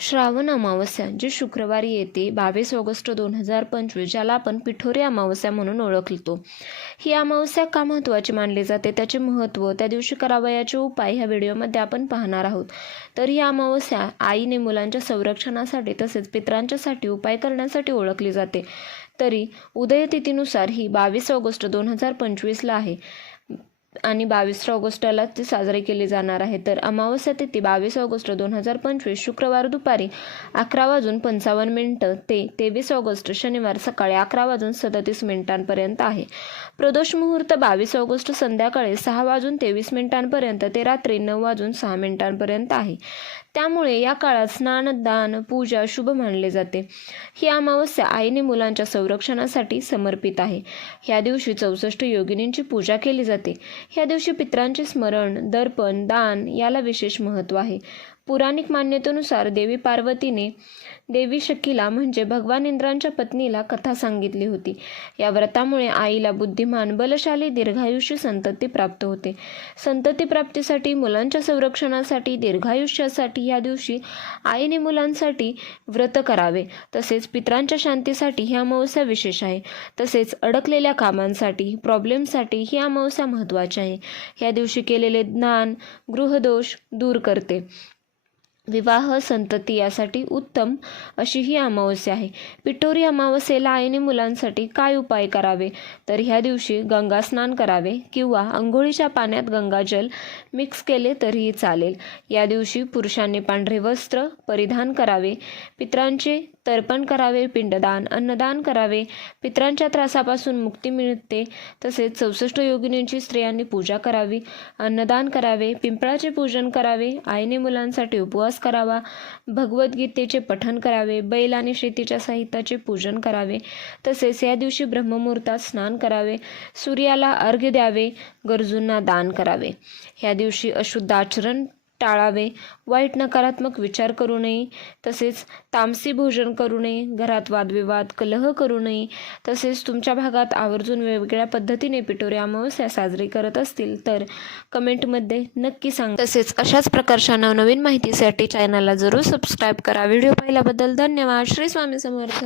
श्रावण अमावस्या जी शुक्रवारी येते बावीस ऑगस्ट दोन हजार पंचवीस ज्याला आपण पिठोरी अमावस्या म्हणून ओळखतो. ही अमावस्या का महत्त्वाची मानली जाते? त्याचे महत्त्व त्या दिवशी करावयाचे उपाय ह्या व्हिडिओमध्ये आपण पाहणार आहोत. तर ही अमावस्या आईने मुलांच्या संरक्षणासाठी तसेच पितरांच्यासाठी उपाय करण्यासाठी ओळखली जाते. तरी उदयतिथीनुसार ही बावीस ऑगस्ट दोन हजार पंचवीसला आहे. आणि बावीस ऑगस्टला ते साजरे केली जाणार आहे तर अमावस्या तिथी बावीस ऑगस्ट दोन हजार पंचवीस शुक्रवार दुपारी अकरा वाजून पंचावन्न मिनिटं ते तेवीस ऑगस्ट शनिवार सकाळी अकरा वाजून सदतीस मिनिटांपर्यंत आहे. प्रदोष मुहूर्त बावीस ऑगस्ट संध्याकाळी सहा वाजून तेवीस मिनिटांपर्यंत ते रात्री नऊ वाजून सहा मिनिटांपर्यंत आहे. त्यामुळे या काळात स्नान दान पूजा शुभ मानले जाते. ही अमावस्या आईने मुलांच्या संरक्षणासाठी समर्पित आहे. ह्या दिवशी चौसष्ट योगिनींची पूजा केली जाते. ह्या दिवशी पित्रांचे स्मरण दर्पण दान याला विशेष महत्त्व आहे. पुराणिक मान्यतेनुसार देवी पार्वतीने देवी शकीला म्हणजे भगवान इंद्रांच्या पत्नीला कथा सांगितली होती. या व्रतामुळे आईला बुद्धिमान बलशाली दीर्घायुष्य संतती प्राप्त होते. संतती प्राप्तीसाठी मुलांच्या संरक्षणासाठी दीर्घायुष्यासाठी या दिवशी आईने मुलांसाठी व्रत करावे. तसेच पित्रांच्या शांतीसाठी ही अमावस्या विशेष आहे. तसेच अडकलेल्या कामांसाठी प्रॉब्लेमसाठी ही अमावस्या महत्त्वाची आहे. या दिवशी केलेले ज्ञान गृहदोष दूर करते. विवाह संतती यासाठी उत्तम अशी ही अमावस्या आहे. पिठोरी अमावस्येला आईने मुलांसाठी काय उपाय करावे? तर ह्या दिवशी गंगा स्नान करावे किंवा आंघोळीच्या पाण्यात गंगाजल मिक्स केले तरीही चालेल. या दिवशी पुरुषांनी पांढरे वस्त्र परिधान करावे. पित्रांचे तर्पण करावे पिंडदान अन्नदान करावे. पित्रांच्या त्रासापासून मुक्ती मिळते. तसेच चौसष्ट योगिनींची स्त्रियांनी पूजा करावी अन्नदान करावे पिंपळाचे पूजन करावे आईने मुलांसाठी उपवास करावा भगवद्गीतेचे पठण करावे बैल आणि शेतीच्या साहित्याचे पूजन करावे. तसेच या दिवशी ब्रह्ममुहूर्तात स्नान करावे सूर्याला अर्घ्य द्यावे गरजूंना दान करावे. ह्या दिवशी अशुद्ध आचरण टाळावे. वाईट नकारात्मक विचार करू नये. तसेच तामसी भोजन करू नये. घरात वादविवाद कलह करू नये. तसेच तुमच्या भागात आवर्जून वेगवेगळ्या पद्धतीने पिठोरी अमावस्या साजरी करत असतील तर कमेंटमध्ये नक्की सांग. तसेच अशाच प्रकारच्या नवनवीन माहितीसाठी चॅनलला जरूर सबस्क्राईब करा. व्हिडिओ पाहिल्याबद्दल धन्यवाद. श्री स्वामी समर्थ.